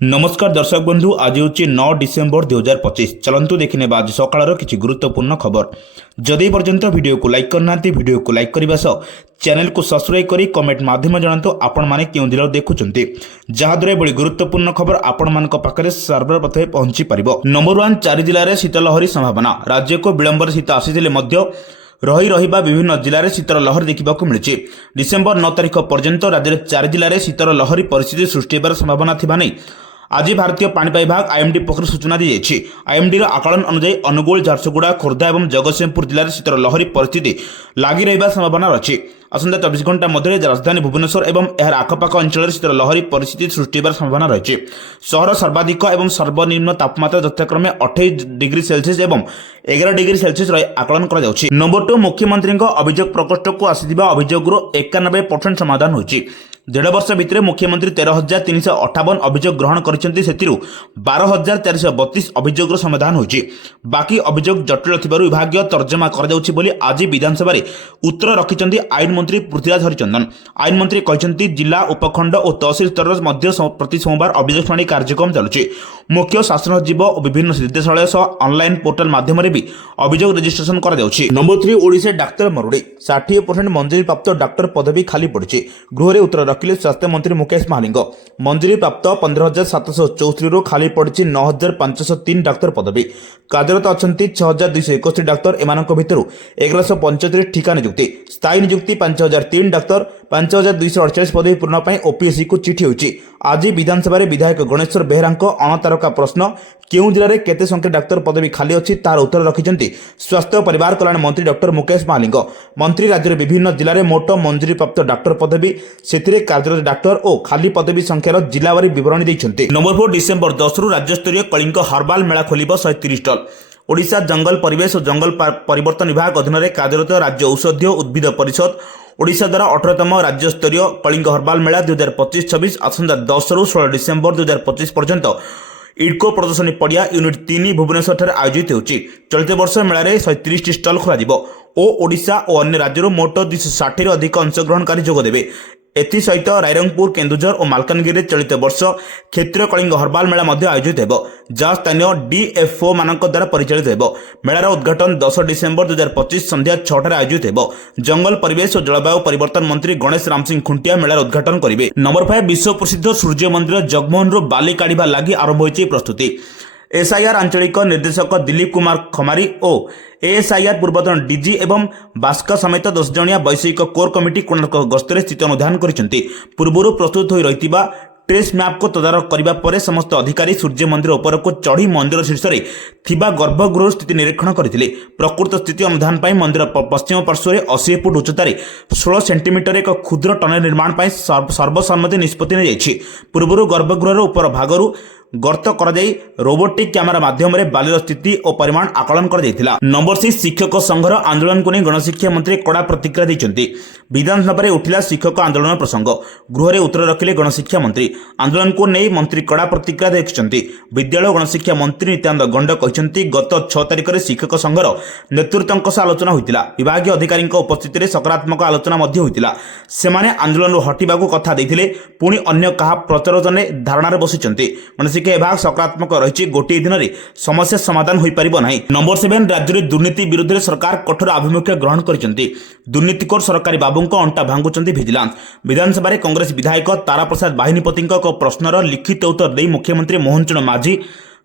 नमस्कार दर्शक बंधु आज हूँ 9 डिसेम्बर 2025। चलतु देखने आज सकाळ किसी गुरुत्वपूर्ण खबर। जदि पर्यंत वीडियो को लाइक करना वीडियो को लाइक करने सह चैनल को सब्सक्राइब कर कमेंट माध्यम जानतु आपण मैंने क्यों जिला देखुंत जहाद्वारा बड़ी गुरुत्वपूर्ण खबर आपण मान पाखे सर्वप्रथम पहुंची पार। नंबर 1 4 जिले में शीतलहरी संभावना। राज्य को विलंबर शीत आसी रही विभिन्न जिले में शीतर लहरी देखा मिली। डिसेम्बर 9 तारिख पर्यंत राज्य में 4 जिले में शीतर लहरी परिस्थिति सृष्टि होबार संभावना थिबा नै आज भारतीय पाणीपाग विभाग आईएमडी पक्षर सूचना दी जाइए। आईएमडी आकलन अनुसार अनुगुल, झारसुगुड़ा, खोर्धा और जगतसिंहपुर जिले में शीतर लहरी परिस्थिति लगी रहा संभावना रही। आसंता 24 घंटा मध्य राजधानी भुवनेश्वर और यार आखपाख अंचल शीतर लहरी परिस्थिति सृष्टि होबार संभावना रही। सहर सर्वाधिक और सर्वनिम्न तापमात्रा यथाक्रमे 28 डिग्री सेल्सियस और 11 डिग्री सेल्सियस आकलन कर। नंबर 2 मुख्यमंत्री अभियोग प्रकोष्ठ को आसिथिबा अभियोगरो 91% समाधान होइछि। 1.5 वर्ष भितर मुख्यमंत्री 13,358 अभियोग ग्रहण करछन्ति, सेतिरु 12,432 अभियोगर समाधान होइछि। बाकी अभियोग जटिल थिबारु विभागीय तर्जमा कर जाउछि बोली आज विधानसभा रे उत्तर रखिछन्ति आईन मंत्री पृथ्वीराज हरिचंदन। आईन मंत्री कहछन्ति जिला, उपखंड और तहसील स्तर मध्य प्रति सोमवार अभियोग शुणाणी कार्यक्रम चलुछि। मुख्य शासन सचिव और विभिन्न निर्देशालय सह ऑनलाइन पोर्टल माध्यम रे भी अभियोग रजिस्ट्रेशन कर जाउछि। नंबर 3 ओडिशा डाक्टर मरुड़ी 60% मंजूरी प्राप्त डाक्टर पदवी खाली पड़िछि। गृह रे उत्तर रखिले स्वास्थ्य मंत्री मुकेश महालिंग। मंजूरी प्राप्त 15,764 खाली पड़ी 9,503 डाक्तर पदवी। कार्यरत अच्छा 6,261 डाक्तर। एमानक भितर 1,175 ठिका नियुक्ति, स्थायी नियुक्ति 5,003 डाक्तर। 5,248 पदवी पूर्ण पर ओपीएससी को चिठी होइछि। आज विधानसभा विधायक गणेश्वर बेहरा अणतारका प्रश्न केउं जिले में केते संख्या डाक्तर पदवी खाली अच्छी तार उत्तर रखिछन्ति स्वास्थ्य और परिवार कल्याण मंत्री डॉक्टर मुकेश महालिंग। मंत्री राज्य विभिन्न जिले में मोट मंजूरी प्राप्त डाक्तर पदवी, से कार्यरत डाक्तर और खाली पदवी संख्यार जिलावारी विवरणी दैछन्ति। नंबर 4 डिसेम्बर 10 रु राज्यस्तरीय कलिंग हर्बाल मेला खोलिब 130 स्टल। ओडिशा जंगल परिवेश और जंगल परिवर्तन विभाग अधीन कार्यरत राज्य औषधीय उद्भिद परिषद ओडिशा द्वारा 18तम राज्यस्तरीय कलिंग हर्बाल मेला 2025-26 आसंता 10 रु 16 डिसेम्बर 2025 पर्यंत इडको प्रदर्शनी पड़िया यूनिट 3 भुवनेश्वर आयोजित होची। चलित वर्ष मेलारे 130 स्टल खोल ओडिशा और अन्य राज्यों मोट 260 अधिक अंशग्रहणकारी जोगदेवे। एसहित रायरंगपुर, केन्दुझर और मालकानगिरी चलित वर्ष क्षेत्रीय कलिंग हर्बाल मेला आयोजित हो, जहाँ स्थानीय डीएफओ मान द्वारा परिचालित हो। मेलार उद्घाटन 10 डिसेम्बर 2025 संध्या 6 आयोजित हो। जंगल परिवेश और जलवायु परिवर्तन मंत्री गणेश राम सिंह खुंटिया मेलार उद्घाटन करेंगे। नंबर 5 विश्व प्रसिद्ध सूर्य मंदिर जगमोहन बाली काढ़ा लगी आरंभ होती प्रस्तुति। एसआईआर आंचलिक निर्देशक दिलीप कुमार खमारी और एएसआईआर पूर्वतन डीजी एवं बास्का समेत 10 जणिया वैषयिक कोर कमिटी कोणार्क गस्तर स्थित अनुधान करिसेंति। पूर्व प्रस्तुत हो रहितिबा ट्रेस मैप को तदारख करने पर समस्त अधिकारी सूर्य मंदिर उपर को चढ़ी मंदिर शीर्ष में थिबा गर्भगृह स्थिति निरीक्षण करथिले। प्रकृत स्थिति अनुधान पर मंदिर पश्चिम पार्श्व 80 फुट उच्चतार 16 सेंटीमीटर एक क्षुद्र टनेल निर्माण पर सर्वसम्मति निष्पत्ति नि। पूर्व गर्भगृह उपर भागरू गर्त कर रोबोटिक कैमेरा माध्यम बालीर स्थिति और परिमाण आकलन कर। नंबर 6 शिक्षक संघर आंदोलन को नहीं गणशिक्षा मंत्री कड़ा प्रतिक्रिया देइछन्ति। विधानसभा उठिला शिक्षक आंदोलन प्रसंग। गृह रे उत्तर रखिले गणशिक्षा मंत्री। आंदोलन को नहीं मंत्री कड़ा प्रतिक्रिया देइछन्ति। विद्यालय गणशिक्षा मंत्री नित्यानंद गंड कहते गत 6 तारिख में शिक्षक संघर नेतृत्व सह आलोचना होता। विभागीय अधिकारी उपस्थित सकारात्मक आलोचना होता। सेमाने आंदोलन हटिबाकू कथा देइथिले, पुणी अन्य कहा प्रचोदने धारणा बसिचन्ति। शिक्षा विभाग सकारात्मक रही। गोटे दिन में समस्या समाधान हो पार ना। नंबर 7 राज्य में दुर्नीति विरुद्ध में सरकार कठोर आभिमुख्य ग्रहण करछन्ति। दुर्नीतिखोर सरकारी बाबू अंटा भांगुचंती भिजिलांस। विधानसभा कांग्रेस विधायक तारा प्रसाद बाहिनीपति प्रश्नर लिखित उत्तर दे मुख्यमंत्री मोहन चरण माझी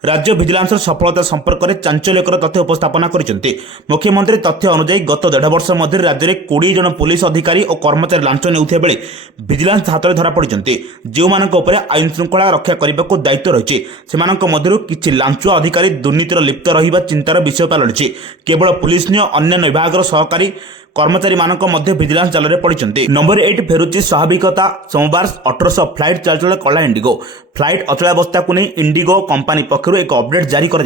राज्य भिजिलांसर सफलता संपर्क में चांचल्यकर तथ्य उपस्थापना करछन्ति। मुख्यमंत्री तथ्य अनुसार गत 1.5 वर्ष मध्य राज्य में 20 जन पुलिस अधिकारी और कर्मचारी लांच नेउथिया बेले भिजिलांस हाथ में धरा पड़िछन्ति। जो मानक उपरे आईन श्रृंखला रक्षा करने को दायित्व रही सेमानक मध्यरु किछि लांचुआ अधिकारी दुर्नीतिर लिप्त रहिबा चिंतार विषय पालटिछि। केवल पुलिस नुह अन्य विभाग सहकारी कर्मचारी मानक मध्य भिजिलांस जाल में पड़िछन्ति। नंबर 8 फेरुची स्वाभाविकता। सोमवार 1800 फ्लाइट चलाचल कला इंडिगो। फ्लाइट अचलावस्था को नहीं इंडिगो कंपनी पक्षर एक अपडेट जारी कर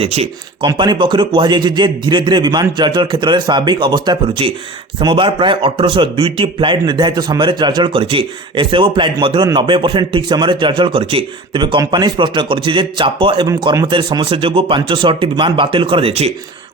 कंपनी पक्षर कहुई धीरे धीरे विमान चलाचल क्षेत्र में स्वाभाविक अवस्था फेरुची। सोमवार प्राय 1802 फ्लाइट निर्धारित समय चलाचल करसबू फ्लाइट मध्य 90% ठीक समय चलाचल कर। तेज कंपनी स्पष्ट कर चाप एवं कर्मचारी समस्या जो 500टी विमान बातिल कर।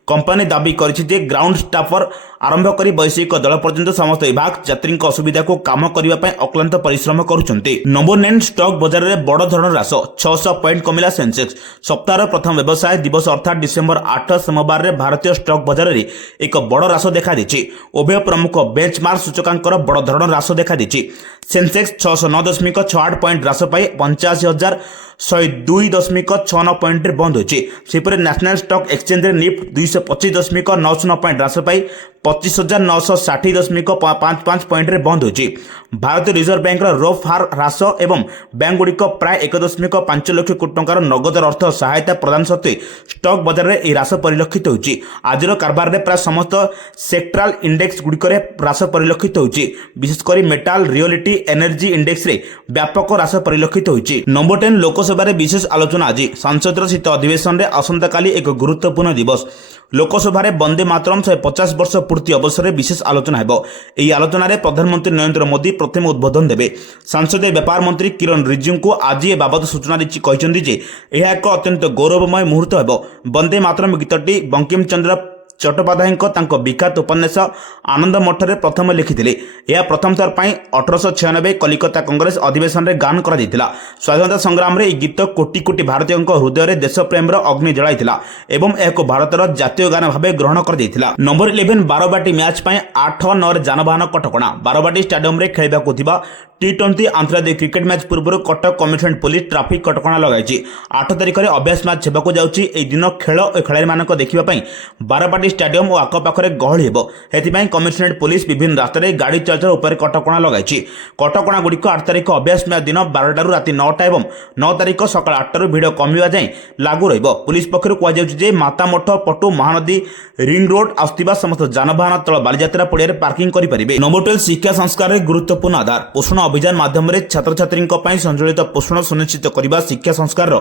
कंपनी दाबी करिछि जे ग्राउंड स्टाफर आरंभ करी वैषयिक दल पर्यंत समस्त विभाग यात्री असुविधा को काम करने अक्लांत परिश्रम करुछन्ति। नंबर 9 स्टॉक बाजार में बड़ धरण ह्रास 600 पॉइंट कमिला सेंसेक्स। सप्ताहर प्रथम व्यवसाय दिवस अर्थात डिसेम्बर 8 सोमवार में भारतीय स्टॉक बाजार में एक बड़ ह्रास देखा देछि। उभय प्रमुख बेंचमार्क सूचकांकर बड़ धरण ह्रास देखा देछि। सेंसेक्स 609.68 पॉइंट ह्रास पाई 85,102.69 पॉइंट बंद होछि। सेपरि नेशनल स्टॉक एक्सचेंज रे निफ्ट 225.90 पॉइंट ह्रास पाई 25,960.55 पॉइंट रे बंद होछि। भारतीय रिजर्व बैंक रोफ हार ह्रास एवं बैंक गुड़िक प्राय 1.5 लाख कोटी टंकार नगद अर्थ सहायता प्रदान सत्वे स्टॉक बाजार में ह्रास परिलक्षित होछि। आज कारबार में प्राय समस्त सेक्टराल इंडेक्स गुड़िक ह्रास परिलक्षित होछि। विशेषकर मेटाल रियलिटी एनर्जी इंडेक्स रे व्यापक ह्रास परिलक्षित होछि। नंबर 10 लोकसभा रे विशेष आलोचना। आज संसद शीत अधिवेशन में आसंता काली एक गुरुत्वपूर्ण दिवस। लोकसभा रे वंदे मातरम 150 वर्ष पूर्ति अवसर में विशेष आलोचना हेबो। एही आलोचना रे प्रधानमंत्री नरेंद्र मोदी प्रथम उद्बोधन देबे। संसदीय व्यापार मंत्री किरण रिजिजू को आज ए बाबद सूचना दी कहिसेंति जे एहा एक अत्यंत गौरवमय मुहूर्त हेबो। वंदे मातरम गीतटी बंकिम चंद्र चट्टोपाध्याय विख्यात उपन्यास आनंद मठरे प्रथम लिखिथिले। यह प्रथम थर पर 1896 कलिकता कांग्रेस अधिवेशन में गान करा जायतिला। स्वाधीनता संग्राम रे गीत कोटी कोटी भारतीय हृदय में देश प्रेम अग्नि जलाइथिला एवं एक भारतर जातीय गान भाव ग्रहण कर जायतिला। नंबर 11 बारवाटी मैच पर 8-9 जानवाहन कटकणा। बारवाटी स्टेडियम रे खेलिबाकु थिबा T20 अंतर्राष्ट्रीय क्रिकेट मैच पूर्व कटक कमिशनरेट पुलिस ट्राफिक कटकणा लगाई। 8 तारिख में अभ्यास मैच हेबाकु जाउछि। एही दिन खेल और खेलाड़ी मानक देखिबा पई बारवाटी स्टेडियम और आखपाखे गहली हेबो। हेतिपई कमिशनरेट पुलिस विभिन्न रास्तार गाड़ी चलाचल उपर कटकणा लगाई। कटकणा गुड़िक 8 तारिख अभ्यास मैच दिन 12 राति 9टा और 9 तारिख सकाळ 8 भिड़ कमिबा जाए लागू रहिबो। पुलिस पक्षरु कहुछि जे मातामठ पटु महानदी रिंग रोड आसुथिबा समस्त जानवाहन तल बालीजात्रा पड़िया पार्किंग करि परिबे। नंबर 12 शिक्षा संस्कार रे गुरुत्वपूर्ण आधार। पोषण अभियान माध्यम रे छात्र छात्री संतुलित पोषण सुनिश्चित करने शिक्षा संस्कार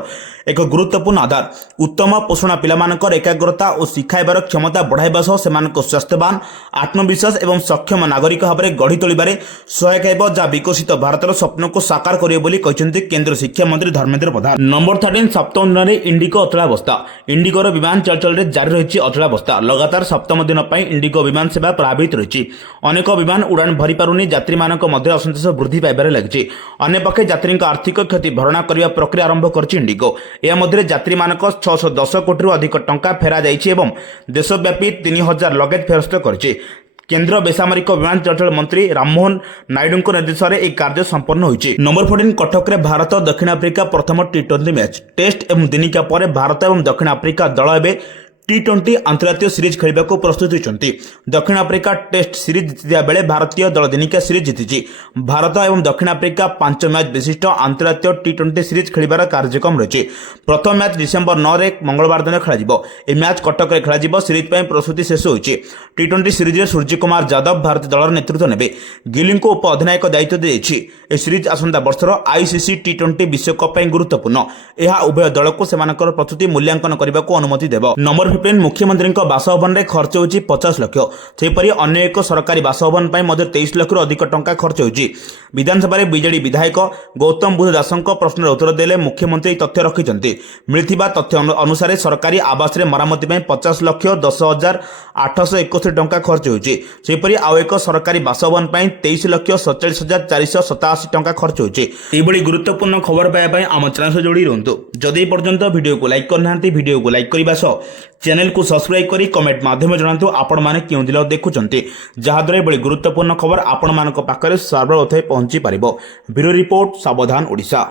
एक गुरुत्वपूर्ण आधार। उत्तम पोषण पिलामानकर एकाग्रता और शिखाइबार क्षमता बढ़ाइबा सह सेमानक स्वास्थ्यवान आत्मविश्वास एवं सक्षम नागरिक भाव में गढ़ी तोलिबारे सहायक हेबो, जहाँ विकसित भारतर स्वप्न को साकार करिवे बोली कहिसेंति केंद्र शिक्षा मंत्री धर्मेंद्र प्रधान। नंबर 13 सप्तम दिन में इंडिगो अचलावस्था। इंडिगोर विमान चलाचल में जारी रही अचलावस्था। लगातार सप्तम दिन पर इंडिगो विमान सेवा प्रभावित रही। अनेक विमान उड़ान भरी पारुनी। यात्री मानक मध्य असंतोष वृद्धि पाइबारे लगी। अन्यपक्षे यात्री आर्थिक क्षति भरणा करने प्रक्रिया आरंभ कर इंडिगो। यह मध्य यात्री मानक 610 कोटी अधिक टंका फेरा जाइछि एवं देशव्यापी 3000 लगेज फेरस्त करिछि। केंद्र बेसामरिक विमान चलाचल मंत्री राममोहन नायडू निर्देश में एक कार्य संपन्न होइछि। नंबर 14 कटक रे भारत दक्षिण आफ्रिका प्रथम T20 मैच। टेस्ट एवं दिनिका पर भारत एवं दक्षिण आफ्रिका दल एवं T20 अंतर्राष्ट्रीय सीरीज खेलने को प्रस्तुत होती। दक्षिण आफ्रिका टेस्ट सीरीज जीतिया बेले भारतीय दल दिनिका सीरीज जीति। भारत एवं दक्षिण आफ्रिका 5 मैच विशिष्ट अंतर्राष्ट्रीय T20 सीरीज खेलिबार कार्यक्रम रही। प्रथम मैच डिसेम्बर 9 मंगलवार दिन खेल। यह मैच कटक में खेल। सीरीज पर प्रस्तुति शेष होती। T20 सीरीज में सूर्य कुमार यादव भारतीय दल नेतृत्व नेबे। गिल को उप अधिनायक दायित्व दी। सीरीज आसंता वर्षर ICC T20 विश्वकप गुरुत्वपूर्ण। यह उभय दल को सेमानकर प्रस्तुति मूल्यांकन करने को अनुमति देव। नंबर 15 मुख्यमंत्री बासभवन में खर्च होची 50 लाख। सेपरि अन्य एक सरकारी बासभवन पर 23 लाख अधिक टंका खर्च होची। विधानसभा में बीजेडी विधायक गौतम बुद्ध दासक प्रश्न उत्तर देले मुख्यमंत्री तथ्य रखिछन्ति। मिलिथिबा तथ्य अनुसार सरकारी आवास रे मरामती में 50,10,861 टंका खर्च होची। सेपरि आउ एक सरकारी बासभवन पर 23,47,487 टंका खर्च होची। एभली गुरुत्वपूर्ण खबर पाइबा आम चैनल से जोड़ी रहंतु। जदि पर्यंत वीडियो को लाइक करनांती वीडियो को लाइक करबा सह चैनल को सब्सक्राइब करी कमेंट माध्यम जणातु आपण माने केउ दिल देखुचंती, जहा द्वारा बड़ी गुरुत्वपूर्ण खबर आपण मानक पाखरे सर्वप्रथम पहुंची पारिबो। ब्यूरो रिपोर्ट सावधान ओडिशा।